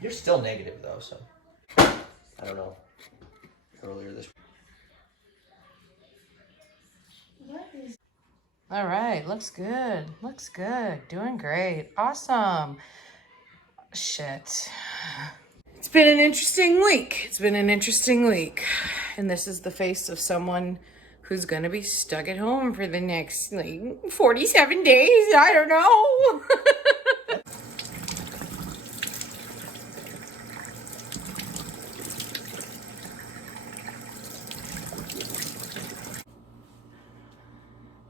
You're still negative though, so I don't know. Earlier this. All right, looks good. Looks good. Doing great. Awesome. Shit. It's been an interesting week. And this is the face of someone who's gonna be stuck at home for the next like 47 days. I don't know.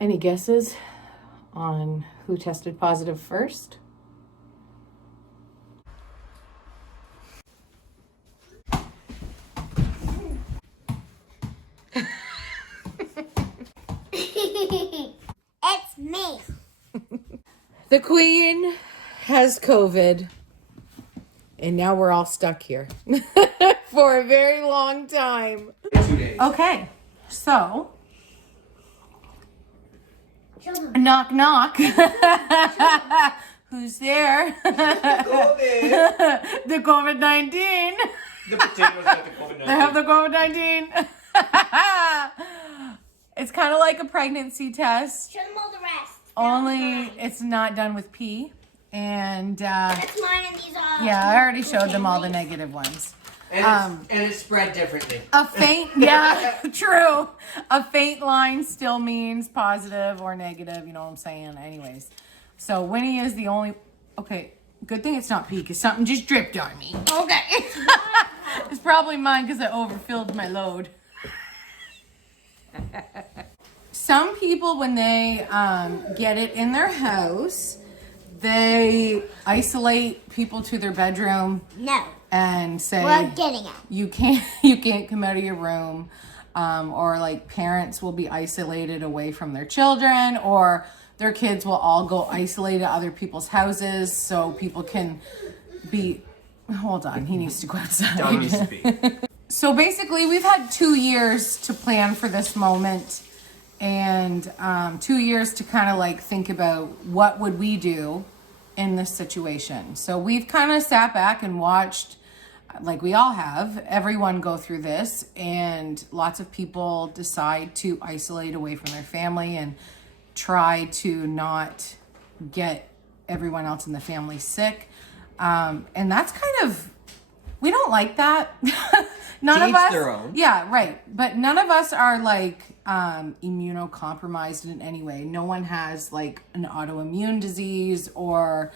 Any guesses on who tested positive first? It's me. The Queen has COVID, and now we're all stuck here for a very long time. 2 days. Okay, so knock knock. Who's there? COVID. The COVID-19. The potatoes have the COVID-19. They have the COVID-19. It's kind of like a pregnancy test. Show them all the rest. Only it's not done with pee. And That's mine and these are... yeah, I already showed them all the negative ones. And it's spread differently. A faint, yeah, true. A faint line still means positive or negative, you know what I'm saying? Anyways, so Winnie is the only, okay, good thing it's not pee because something just dripped on me. Okay. It's probably mine because I overfilled my load. Some people, when they get it in their house, they isolate people to their bedroom. No. And say, We're getting it. You can't come out of your room, or like parents will be isolated away from their children, or their kids will all go isolate at other people's houses so people can be. Hold on, he needs to go outside. Don needs to be. So basically, we've had 2 years to plan for this moment, and 2 years to kind of like think about what would we do in this situation. So we've kind of sat back and watched, like we all have, everyone go through this, and lots of people decide to isolate away from their family and try to not get everyone else in the family sick. And that's kind of, we don't like that. None of us, their own. Yeah, right. But none of us are like immunocompromised in any way. No one has like an autoimmune disease or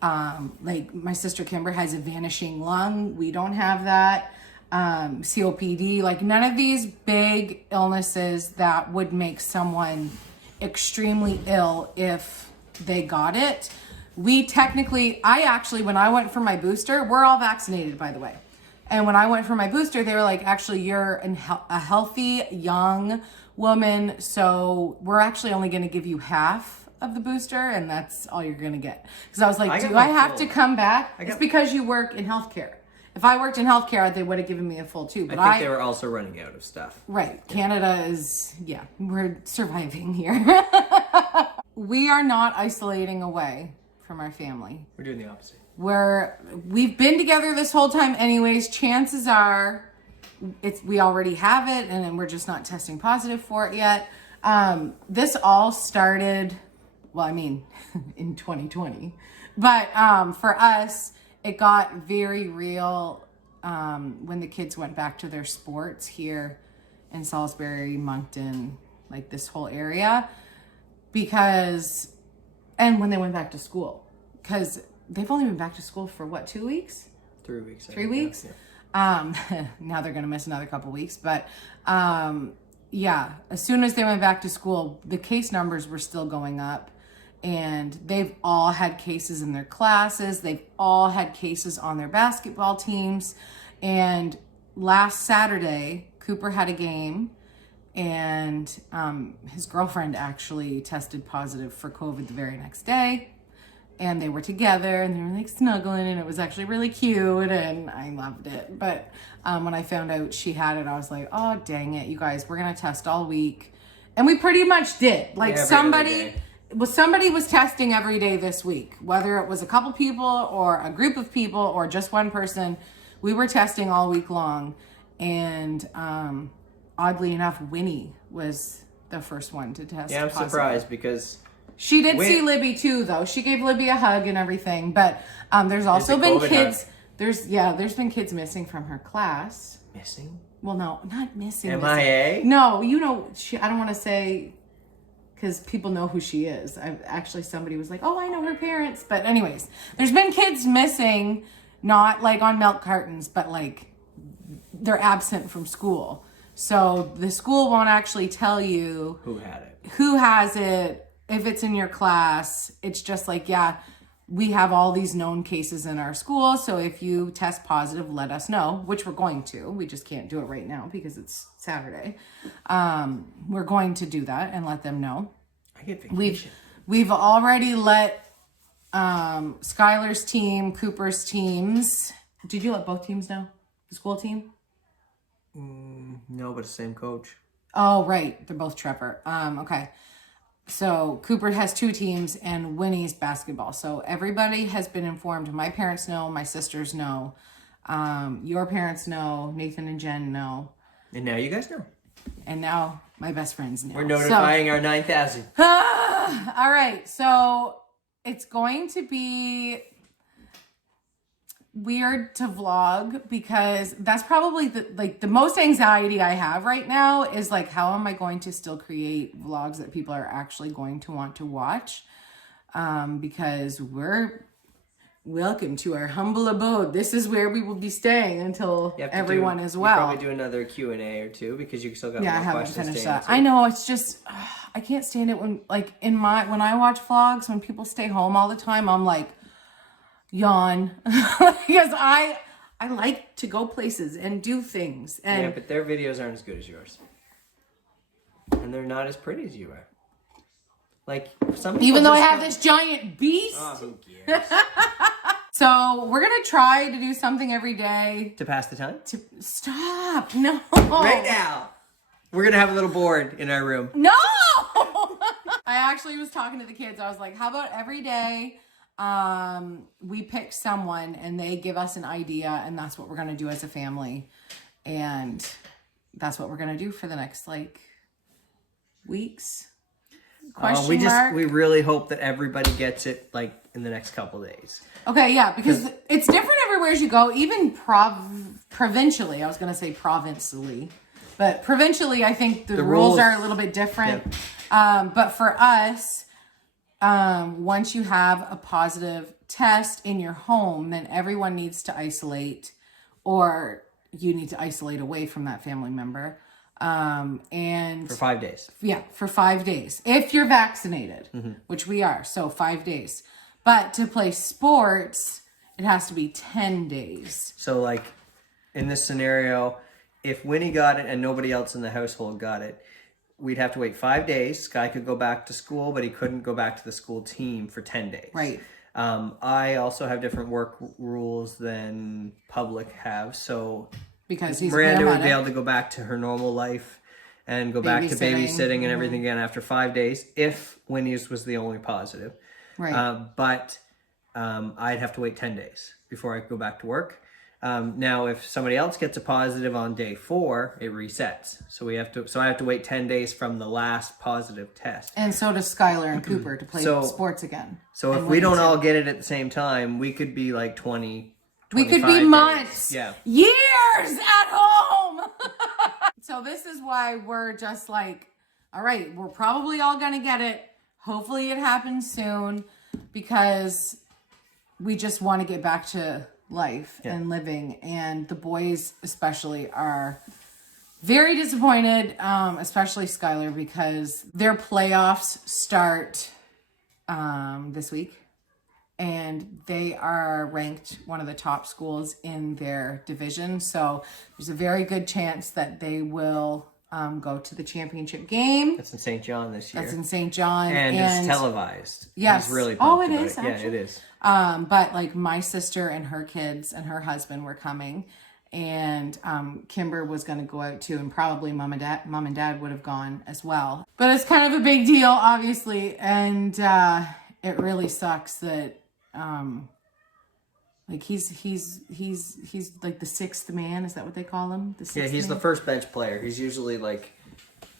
like my sister Kimber has a vanishing lung. We don't have that. COPD, like none of these big illnesses that would make someone extremely ill if they got it. We technically, when I went for my booster, we're all vaccinated, by the way. And when I went for my booster, they were like, actually, you're a healthy, young woman, so we're actually only going to give you half of the booster, and that's all you're going to get. Because I was like, do I have to come back? It's because you work in healthcare. If I worked in healthcare, they would have given me a full two. But I think they were also running out of stuff. Right. Canada is, yeah, we're surviving here. We are not isolating away from our family. We're doing the opposite. We've been together this whole time anyways. Chances are we already have it, and then we're just not testing positive for it yet. This all started, well, I mean, in 2020. But for us, it got very real when the kids went back to their sports here in Salisbury, Moncton, like this whole area. And when they went back to school, because they've only been back to school for what, 2 weeks? 3 weeks. 3 weeks? Yeah. Now they're going to miss another couple weeks. But yeah, as soon as they went back to school, the case numbers were still going up. And they've all had cases in their classes. They've all had cases on their basketball teams. And last Saturday, Cooper had a game. And his girlfriend actually tested positive for COVID the very next day. And they were together and they were like snuggling, and it was actually really cute, and I loved it. But when I found out she had it, I was like, oh, dang it, you guys, we're going to test all week. And we pretty much did. Like somebody was testing every day this week, whether it was a couple people or a group of people or just one person. We were testing all week long. And oddly enough, Winnie was the first one to test. Yeah, I'm positive. surprised because She did see Libby too, though. She gave Libby a hug and everything. But there's also been COVID kids. hug. There's been kids missing from her class. Missing? Well, no, not missing. MIA? No, you know, I don't want to say, because people know who she is. Somebody was like, oh, I know her parents. But anyways, there's been kids missing, not like on milk cartons, but like they're absent from school. So the school won't actually tell you who had it, who has it, if it's in your class. It's just like, yeah, we have all these known cases in our school. So if you test positive, let us know, which we're going to. We just can't do it right now because it's Saturday. We're going to do that and let them know. I get vacation. We've already let Skylar's team, Cooper's teams. Did you let both teams know? The school team? No, but it's the same coach. Oh, right. They're both Trevor. Okay. So Cooper has 2 teams and Winnie's basketball. So everybody has been informed. My parents know. My sisters know. Your parents know. Nathan and Jen know. And now you guys know. And now my best friends know. We're notifying our 9,000. All right. So it's going to be weird to vlog because that's probably the most anxiety I have right now is like, how am I going to still create vlogs that people are actually going to want to watch? Because we're welcome to our humble abode. This is where we will be staying until everyone is well. You'll probably do another Q&A or two because you still got more I haven't questions finished to that. answer. I know, it's just I can't stand it when like when I watch vlogs, when people stay home all the time, I'm like yawn because I like to go places and do things. And yeah, but their videos aren't as good as yours, and they're not as pretty as you are. Like some people, even though I have this giant beast. Oh, who cares? So we're gonna try to do something every day To pass the time? stop. No. Right now. We're gonna have a little board in our room. No. I actually was talking to the kids. I was like, how about every day we pick someone and they give us an idea, and that's what we're gonna do as a family. And that's what we're gonna do for the next weeks. Question mark. We really hope that everybody gets it like in the next couple days. Okay, yeah, because it's different everywhere as you go, even provincially. I was going to say provincially, but provincially, I think the rules are a little bit different. Yep. But for us, once you have a positive test in your home, then everyone needs to isolate, or you need to isolate away from that family member. And for 5 days. Yeah, for 5 days. If you're vaccinated, which we are, so 5 days. But to play sports, it has to be 10 days. So like in this scenario, if Winnie got it and nobody else in the household got it, we'd have to wait 5 days. Sky could go back to school, but he couldn't go back to the school team for 10 days. Right. I also have different work rules than public have, so because he's Miranda would be able to go back to her normal life and go back to babysitting and everything again after 5 days if Winnie's was the only positive. Right. But I'd have to wait 10 days before I could go back to work. Now, if somebody else gets a positive on day 4, it resets. So I have to wait 10 days from the last positive test. And so does Skylar and Cooper to play sports again. So if we don't all get it at the same time, we could be like 20. We could be months, years at home. So this is why we're just like, all right, we're probably all going to get it. Hopefully it happens soon because we just want to get back to life and living. And the boys especially are very disappointed, especially Skylar, because their playoffs start this week. And they are ranked one of the top schools in their division. So there's a very good chance that they will go to the championship game. That's in St. John this year. That's in St. John. And it's televised. Yes. He's really pumped about it is, it. actually. Yeah, it is. But like my sister and her kids and her husband were coming. and Kimber was going to go out too, and probably mom and dad would have gone as well. But it's kind of a big deal, obviously, and it really sucks that like he's like the sixth man. Is that what they call him? The sixth he's man? the first bench player. He's usually like,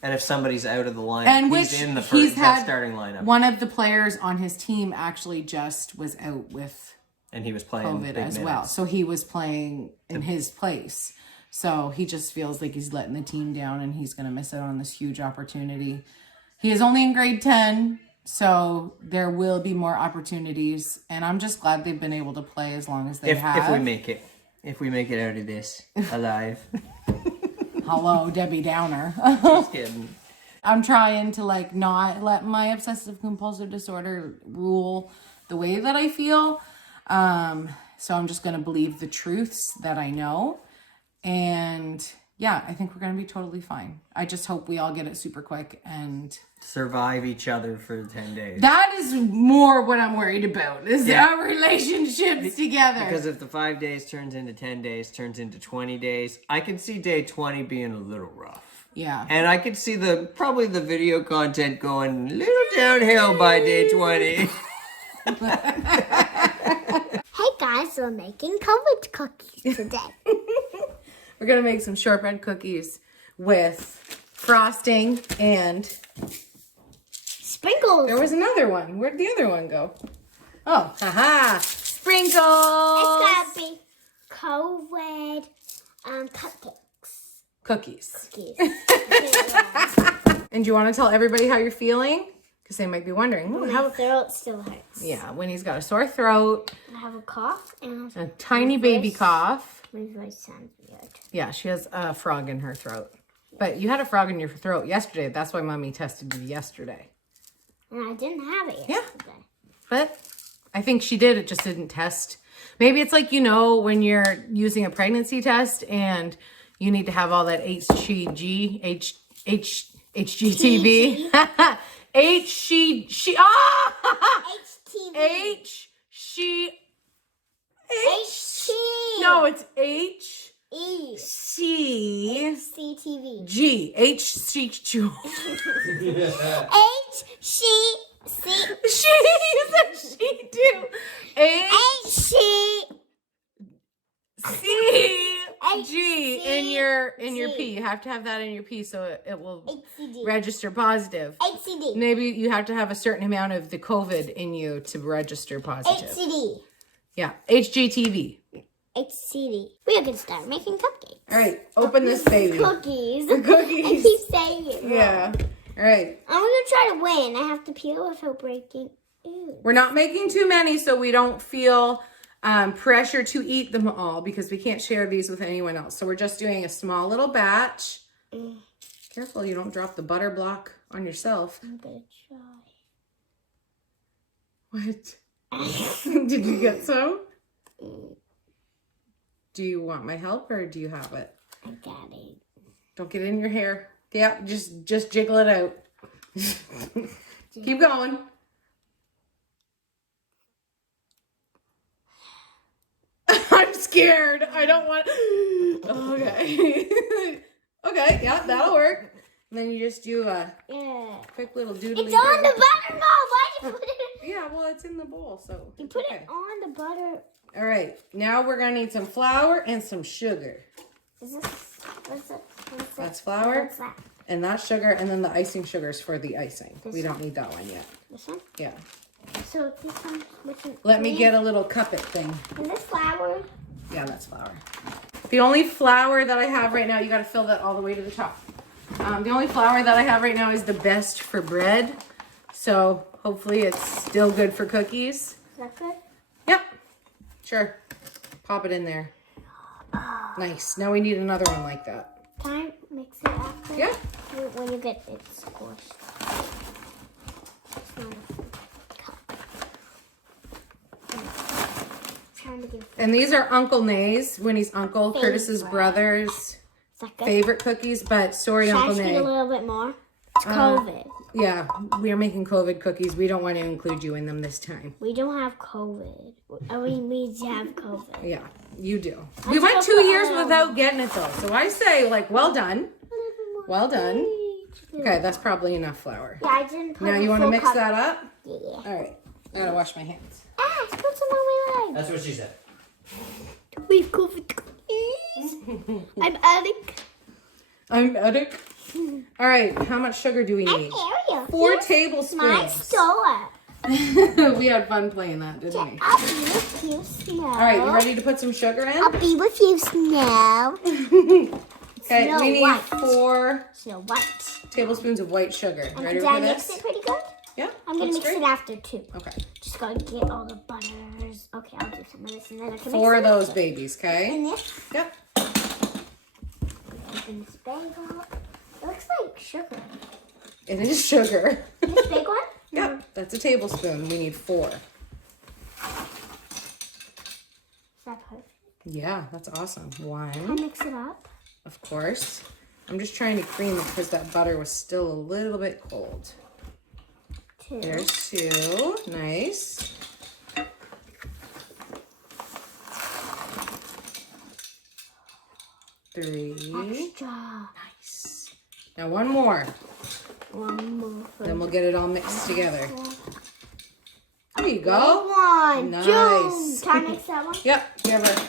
and if somebody's out of the lineup, And he's which in the he's first had starting lineup. One of the players on his team actually just was out with And he was playing COVID big as well. minutes. So he was playing in his place. So he just feels like he's letting the team down and he's going to miss out on this huge opportunity. He is only in grade 10, so there will be more opportunities. And I'm just glad they've been able to play as long as they have. If we make it. If we make it out of this alive. Hello, Debbie Downer. Just kidding. I'm trying to like not let my obsessive compulsive disorder rule the way that I feel. So I'm just going to believe the truths that I know. And yeah, I think we're going to be totally fine. I just hope we all get it super quick and Survive each other for 10 days. that is more what I'm worried about is our relationships together. Because if the 5 days turns into 10 days, turns into 20 days, I can see day 20 being a little rough. Yeah. And I could see probably the video content going a little downhill by day 20. Hey guys, we're making COVID cookies today. We're going to make some shortbread cookies with frosting and Sprinkles. there was another one. Where'd the other one go? Oh, haha. Sprinkles. It's gonna be COVID cupcakes. Cookies. Cookies. And do you want to tell everybody how you're feeling? Because they might be wondering. "Ooh, My how?" throat still hurts. Yeah, Winnie's got a sore throat, I have a cough and a tiny baby cough. my voice sounds weird. Yeah, she has a frog in her throat. But you had a frog in your throat yesterday. That's why Mommy tested you yesterday. And I didn't have it yesterday. But I think she did. It just didn't test. Maybe it's like, when you're using a pregnancy test and you need to have all that HCG, HGTV. HTV. No, it's E. HCG. CTV. HCG. She said she too. HCG in your P. You have to have that in your P so it will register positive. HCD. Maybe you have to have a certain amount of the COVID in you to register positive. HCD. Yeah, HGTV. HCD. We are going to start making cupcakes. All right, open this baby. Cookies. Cookies. I keep saying it wrong. Yeah. All right. I'm going to try to win. I have to peel without breaking. Ew. We're not making too many so we don't feel pressure to eat them all because we can't share these with anyone else. So we're just doing a small little batch. Careful you don't drop the butter block on yourself. I'm going to try. What? Did you get some? Do you want my help or do you have it? I got it. Don't get it in your hair. Yeah, just jiggle it out. Keep going. I'm scared. I don't want. Okay. Okay. Yeah, that'll work. And then you just do a quick little doodly. It's on the butter bowl. Why did you put it? Yeah, well, it's in the bowl, so. You put it on the butter. All right. Now we're gonna need some flour and some sugar. Is this? What's it? That's flour. What's that? And that's sugar, and then the icing sugar is for the icing. We don't need that one yet. This one? Yeah. So this one, which one? Let me get a little cup it thing. Is this flour? Yeah, that's flour. The only flour that I have right now, you got to fill that all the way to the top. The only flour that I have right now is the best for bread. So hopefully it's still good for cookies. Is that good? Yep. Sure. Pop it in there. Nice. Now we need another one like that. Can I mix it after? Yeah. When you get it squished. It's not a cup. Trying to get. And these are Uncle Nay's, Winnie's uncle, Curtis's brother's Is that good? favorite cookies, but sorry, Should Uncle I just Nay. get a little bit more? It's COVID. Yeah, we are making COVID cookies. We don't want to include you in them this time. We don't have COVID. We have COVID. Yeah, you do. We went 2 years without getting it though. So I say, like, well done. Well done. Okay, that's probably enough flour. Yeah, I didn't put Now you want to mix that up? Yeah. All right. I gotta wash my hands. Ah, put some on my leg. That's what she said. We have COVID cookies. I'm addict. I'm addict. All right, how much sugar do we need? Ariel. 4 Here's tablespoons. my store. We had fun playing that, didn't we? I'll be with you, Snow. All right, you ready to put some sugar in? I'll be with you, Snow. Okay, Snow we need White. 4 Snow White. tablespoons of white sugar. Ready Did for I mix this? it pretty good? Yeah. I'm gonna looks mix great. it after too. Okay. Just gotta get all the butters. Okay, I'll do some of this and then I can 4 of mix those babies, okay? in this. Yep. Open this bag up. It looks like sugar. It is sugar. This big one? Yep, that's a tablespoon. We need 4. Is that perfect? Yeah, that's awesome. I'll 1, mix it up. of course. I'm just trying to cream it because that butter was still a little bit cold. 2. There's 2. Nice. Three. Extra. Nice. Now 1 more. One more. Then we'll get it all mixed together. There you go. One. Nice. Boom. Can I mix that one? Yep, give her.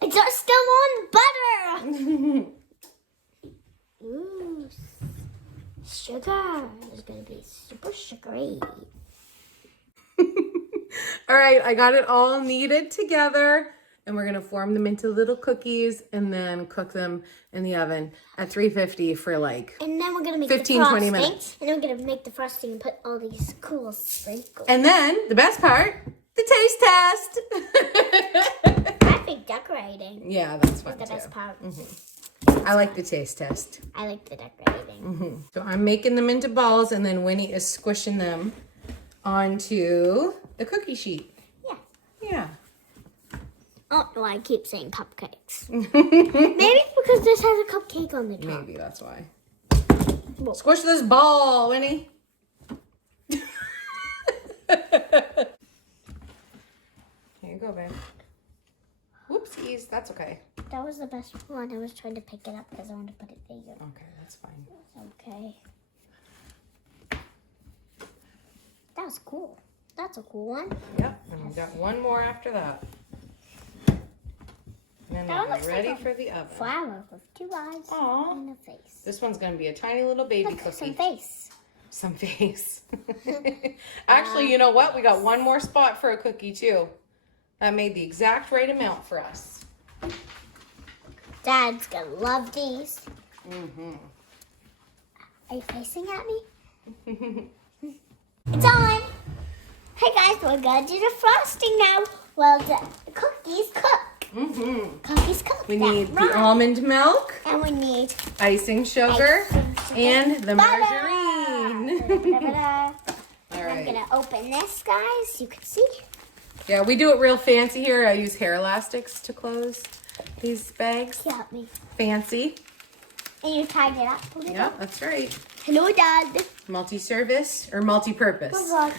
It's still on butter. Ooh. Sugar. It's gonna be super sugary. All right, I got it all kneaded together and we're gonna form them into little cookies and then cook them in the oven at 350 for like, And then we're gonna make 15, the 20 frosting. minutes. And then we're gonna make the frosting and put all these cool sprinkles. and then the best part, the taste test. I think decorating Yeah, that's is fun the too. best part. I like the taste test. I like the decorating. So I'm making them into balls and then Winnie is squishing them onto the cookie sheet. Yeah. Yeah. Oh no, I keep saying cupcakes. Maybe it's because this has a cupcake on the top. Maybe that's why. Whoa. Squish this ball, Winnie. Here you go, babe. Whoopsies, that's okay. That was the best one. I was trying to pick it up because I wanted to put it there. Okay, that's fine. Okay. That was cool. That's a cool one. Yep, and we've got 1 more after that. And then That one we'll looks be ready like a for the oven. Flower with 2 eyes Aw. and a face. This one's gonna be a tiny little baby Look, cookie. some face. Some face. Actually, you know what? We got 1 more spot for a cookie too. That made the exact right amount for us. Dad's gonna love these. Mm-hmm. Are you facing at me? It's on. Hey guys, we're gonna do the frosting now. Well, the cookies cook. Mm-hmm. Cookies cook. We That's need right. the almond milk, And we need icing sugar, icing sugar, and the butter. margarine. All All I'm right. gonna open this, guys. You can see. Yeah, we do it real fancy here. I use hair elastics to close these bags. Help me. Fancy. And you tied it up. Put it Yeah, up. that's right. Hello, Dad. Multi-service or multi-purpose? I'd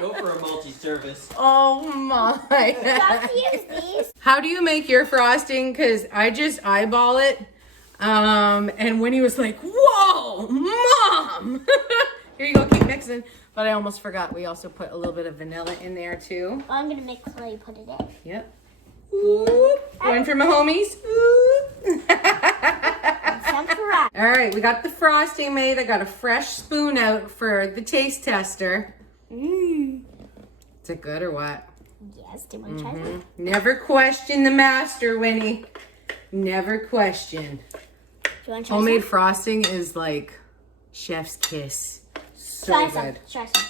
go for a multi-service. Oh my. Let's use these. How do you make your frosting? Because I just eyeball it. And Winnie was like, whoa, Mom. Here you go, keep mixing. But I almost forgot. We also put a little bit of vanilla in there too. I'm gonna mix while you put it in. Yep. One for my homies. Some for us. All right, we got the frosting made. I got a fresh spoon out for the taste tester. Mmm. Is it good or what? Yes, do you want to try that? Never question the master, Winnie. Never question. Do you want to try Homemade frosting is like chef's kiss. So Try good. some. Try some.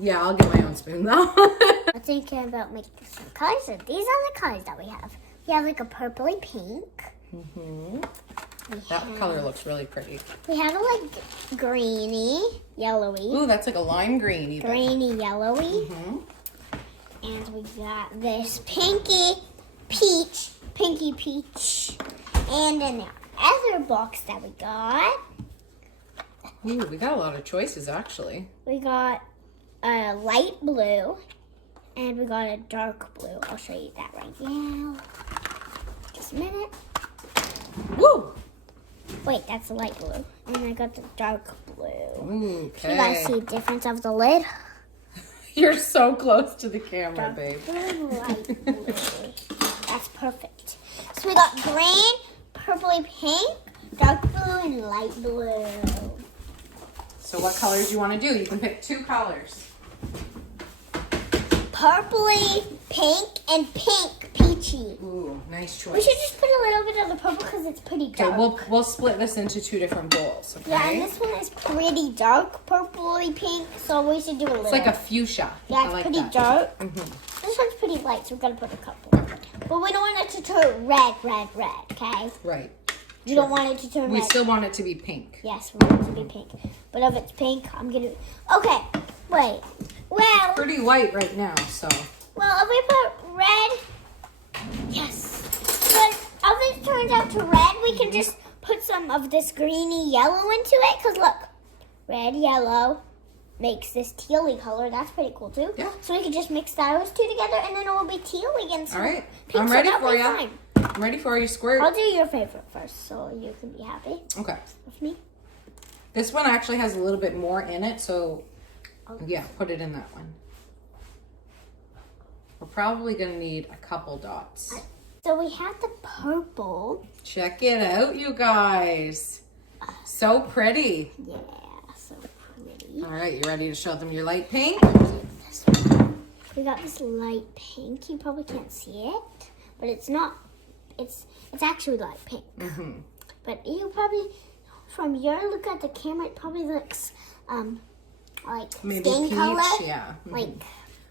Yeah, I'll get my own spoon though. I'm thinking about making some colors. So these are the colors that we have. We have like a purpley pink. That color looks really pretty. We have a like greeny, yellowy. Ooh, that's like a lime green even. Greeny, yellowy. And we got this pinky peach. And in the other box that we got, Ooh, we got a lot of choices actually. We got a light blue, and we got a dark blue. I'll show you that right now. Just a minute. Woo! Wait, that's the light blue. And I got the dark blue. Okay. So you guys see the difference of the lid? You're so close to the camera, Dark babe. blue, light blue. That's perfect. So we got green, purpley pink, dark blue, and light blue. So what colors do you want to do? You can pick 2 colors. Purpley pink and pink peachy. Ooh, nice choice. We should just put a little bit of the purple because it's pretty Okay, dark. we'll split this into 2 different bowls, okay? Yeah, and this one is pretty dark, purpley pink, so we should do a little. It's like a fushia. Yeah, I it's like pretty that. dark. Mm-hmm. This one's pretty light, so we're gonna put a couple. But we don't want it to turn red, okay? Right. You don't want it to turn We red. still want it to be pink. Yes, we want it to be pink. But if it's pink, I'm gonna. Okay, wait. Well, Pretty white right now, so. if we put red, yes. But if it turns out to red, we can just put some of this greeny yellow into it. Cause look, red, yellow makes this tealy color. That's pretty cool too. Yeah. So we can just mix those 2 together, and then it will be tealy and some All right, pink. I'm so ready that'll for be you. fine. I'm ready for you, Squirt. I'll do your favorite first, so you can be happy Okay. with me. This one actually has a little bit more in it, so yeah, put it in that one. We're probably gonna need a couple dots. So we have the purple. Check it out, you guys. So pretty. Yeah, so pretty. All right, you ready to show them your light pink? This one. We got this light pink. You probably can't see it, but it's not. It's actually light pink. Mm-hmm. But you probably, from your look at the camera, it probably looks like Maybe skin peach, color. yeah. Mhm. Like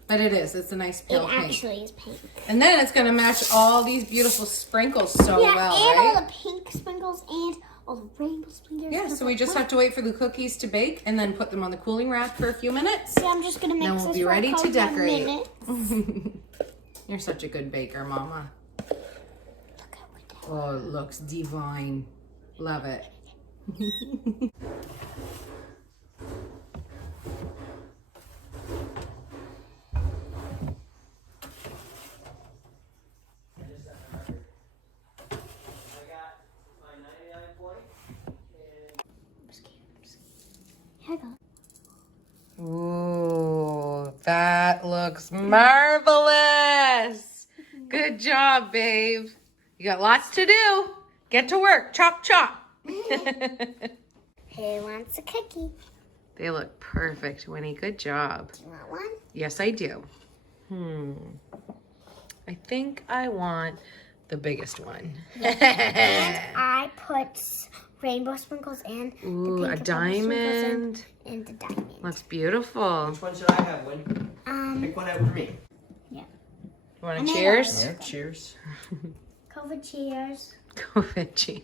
But it is. It's a nice it pale pink. actually is pink. And then it's gonna match all these beautiful sprinkles so Yeah, well, and right? all the pink sprinkles and all the rainbow sprinkles. Yeah, so we just have to wait for the cookies to bake and then put them on the cooling rack for a few minutes. So I'm just gonna mix Then we'll this be for ready a to couple decorate. minutes. You're such a good baker, Mama. Look how good that Oh, it looks divine. Love it. Here I go. Ooh, that looks marvelous. Good job, babe. You got lots to do. Get to work. Chop, chop. Who wants a cookie? They look perfect, Winnie. Good job. Do you want one? Yes, I do. I think I want the biggest one. And I put rainbow sprinkles and Ooh, the a pink and purple sprinkles diamond. and the diamond. Looks beautiful. Which one should I have, Winnie? Pick one out for me. You want And to I cheers? Yeah, cheers. COVID cheers. COVID cheers.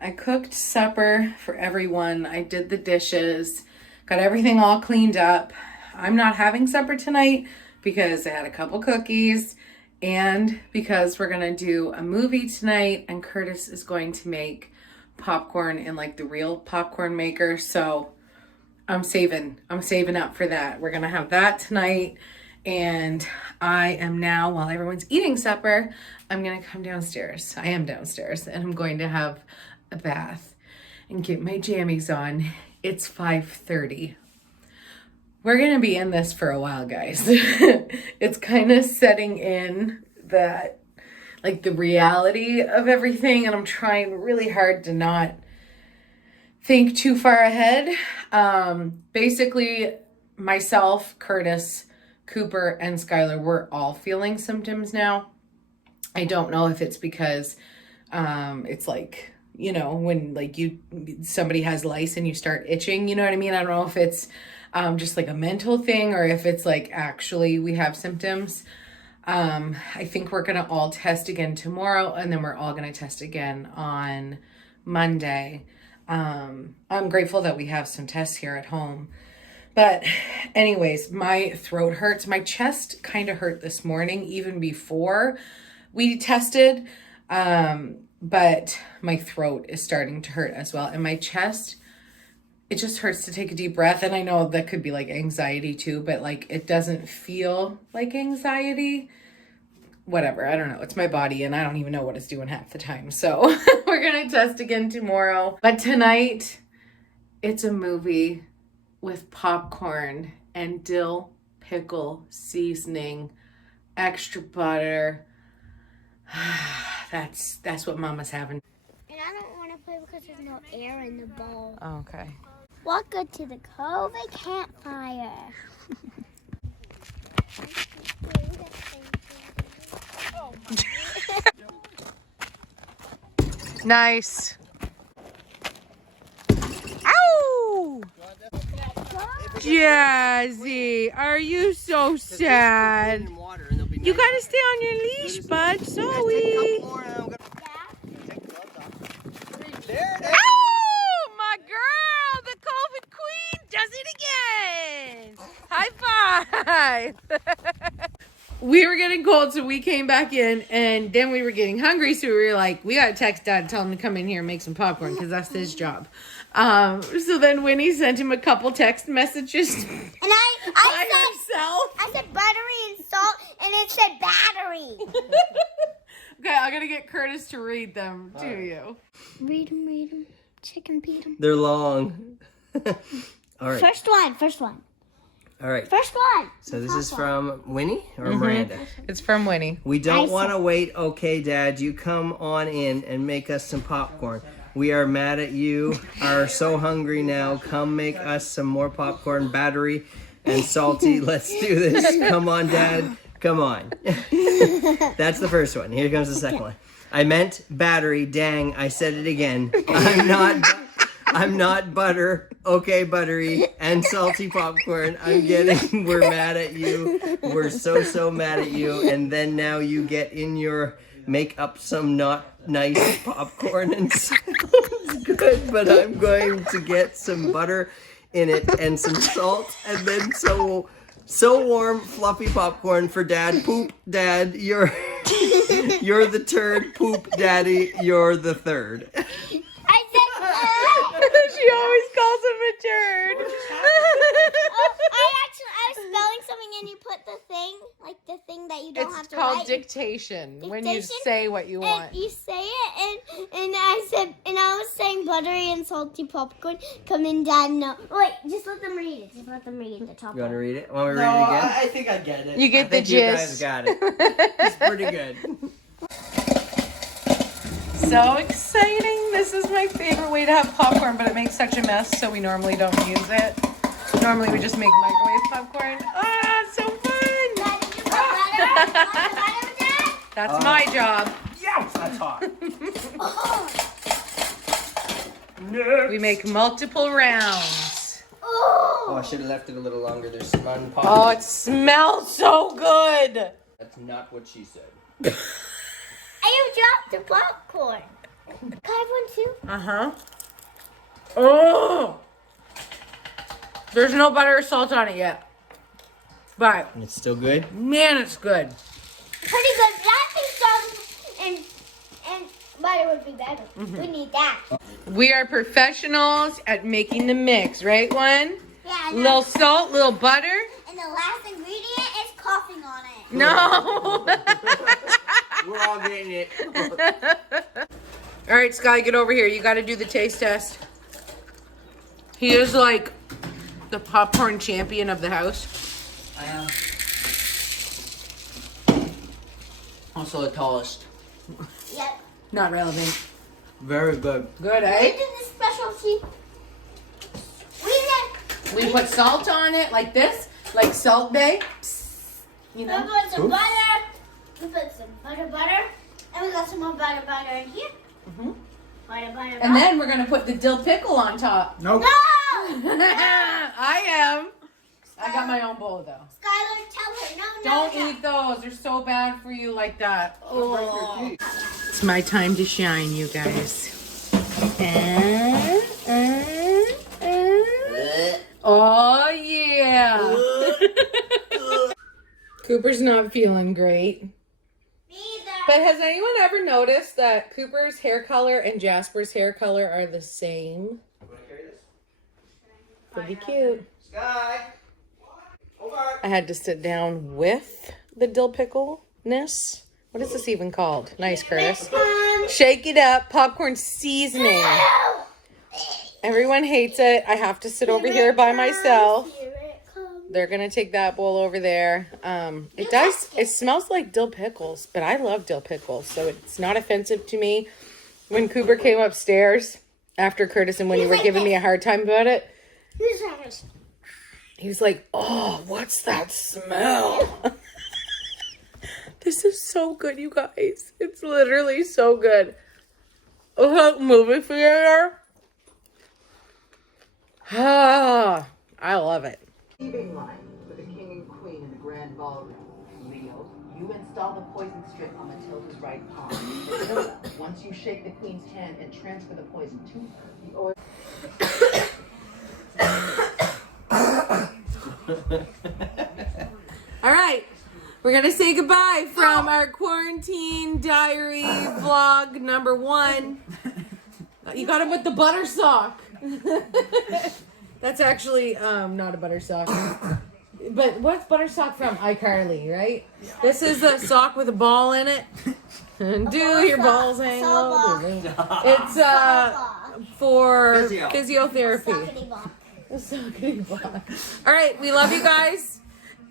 I cooked supper for everyone. I did the dishes, got everything all cleaned up. I'm not having supper tonight because I had a couple cookies and because we're gonna do a movie tonight and Curtis is going to make popcorn in like the real popcorn maker. So I'm saving up for that. We're gonna have that tonight. And I am now, while everyone's eating supper, I'm gonna come downstairs. I am downstairs and I'm going to have a bath and get my jammies on. It's 5:30. We're gonna be in this for a while, guys. It's kind of setting in that, like, the reality of everything, and I'm trying really hard to not think too far ahead. Basically, myself, Curtis, Cooper, and Skylar, we're all feeling symptoms now. I don't know if it's because it's like, you know, when like somebody has lice and you start itching, you know what I mean? I don't know if it's just like a mental thing or if it's like actually we have symptoms. I think we're gonna all test again tomorrow and then we're all gonna test again on Monday. I'm grateful that we have some tests here at home. But anyways, my throat hurts. My chest kind of hurt this morning, even before we tested. But my throat is starting to hurt as well. And my chest, it just hurts to take a deep breath. And I know that could be like anxiety too, but like it doesn't feel like anxiety. Whatever, I don't know. It's my body and I don't even know what it's doing half the time. So we're gonna test again tomorrow. But tonight, it's a movie with popcorn and dill pickle seasoning, extra butter. That's what Mama's having. And I don't want to play because there's no air in the bowl. Oh, okay. Welcome to the COVID campfire. Nice. Ow! Jazzy, are you so sad? You gotta stay on your leash, bud. Zoe. Oh, my girl, the COVID queen does it again. High five. We were getting cold, so we came back in, and then we were getting hungry, so we were like, we gotta text Dad and tell him to come in here and make some popcorn, because that's his job. So then Winnie sent him a couple text messages. And I said buttery and salt, and it said battery. Okay, I'm gonna get Curtis to read them to you. Read them. Chicken beat them. They're long. All right. First one. All right. First one. So this is from Winnie or Miranda? It's from Winnie. We don't want to wait. Okay, Dad, you come on in and make us some popcorn. We are mad at you. Are so hungry now. Come make us some more popcorn, battery and salty. Let's do this. Come on, Dad. Come on. That's the first one. Here comes the second one. I meant battery. Dang, I said it again. I'm not butter. Okay, buttery and salty popcorn. We're mad at you. We're so mad at you. And then now you get in your make up some not nice popcorn and sounds good, but I'm going to get some butter in it and some salt and then so warm, fluffy popcorn for Dad. Poop, Dad, you're the turd. Poop, Daddy, you're the third. I said She always calls him a turd. I was spelling something and you put the thing that you don't have It's to called write. dictation. When you say what you want. And you say it, and I was saying buttery and salty popcorn. Come in, Dad. No, wait, just let them read it. Just let them read the top. You want to one. read it? Want me to read it again? I think I get it. You get the You guys gist. got it. It's pretty good. So exciting. This is my favorite way to have popcorn, but it makes such a mess, so we normally don't use it. Normally we just make microwave popcorn. Ah, so fun. Dad, did you put butter? Want the butter, Dad? That's my job. Yes, that's hot. Oh. We make multiple rounds. Oh, Oh. I should have left it a little longer. There's some unpopped. Oh, it smells so good. That's not what she said. And you dropped the popcorn. Can I have one too? Uh-huh. Oh! There's no butter or salt on it yet. But, And it's still good? man, it's good. Pretty good. That thing and butter would be better. Mm-hmm. We need that. We are professionals at making the mix, right, one? Yeah. Little salt, little butter. And the last ingredient is coughing on it. No. We're all getting it. All right, Sky, get over here. You got to do the taste test. He is like the popcorn champion of the house. I am. Also the tallest. Yep. Not relevant. Very good. Good, We eh? did the specialty. We put salt on it like this, like Salt Bay. You We know? put some butter. We put some butter. And we got some more butter in here. Mhm. Butter. And then we're going to put the dill pickle on top. Nope. No! I am. I got my own bowl, though. Skylar, tell her. No. Don't eat those. They're so bad for you like that. Oh. It's my time to shine, you guys. Oh, yeah. Cooper's not feeling great. Me either. But has anyone ever noticed that Cooper's hair color and Jasper's hair color are the same? Want to carry this? Pretty cute. Sky. Over. I had to sit down with the dill pickle-ness. What is this even called? Nice, Curtis. Shake it up. Popcorn seasoning. Everyone hates it. I have to sit over here by myself. Here it comes. They're going to take that bowl over there. It smells like dill pickles, but I love dill pickles, so it's not offensive to me. When Cooper came upstairs after Curtis and Winnie were giving me a hard time about it, he was like, oh, what's that smell? This is so good, you guys. It's literally so good. Oh, movie theater. Ah, I love it. Receiving line for the king and queen in the grand ballroom. Leo, you install the poison strip on Matilda's right palm. Matilda, once you shake the queen's hand and transfer the poison to her, the oil... All right, we're gonna say goodbye from our quarantine diary vlog number 1. You got him with the butter sock. That's actually not a butter sock. But what's butter sock from? iCarly, right? Yeah. This is a sock with a ball in it. Do your balls hang low? It's for physiotherapy. All right, we love you guys,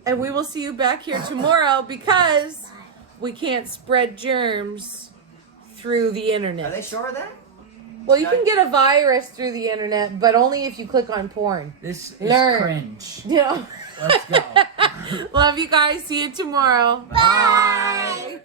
and we will see you back here tomorrow because we can't spread germs through the internet. Are they sure of that? Well, you can get a virus through the internet, but only if you click on porn. This is cringe. You know? Let's go. Love you guys. See you tomorrow. Bye.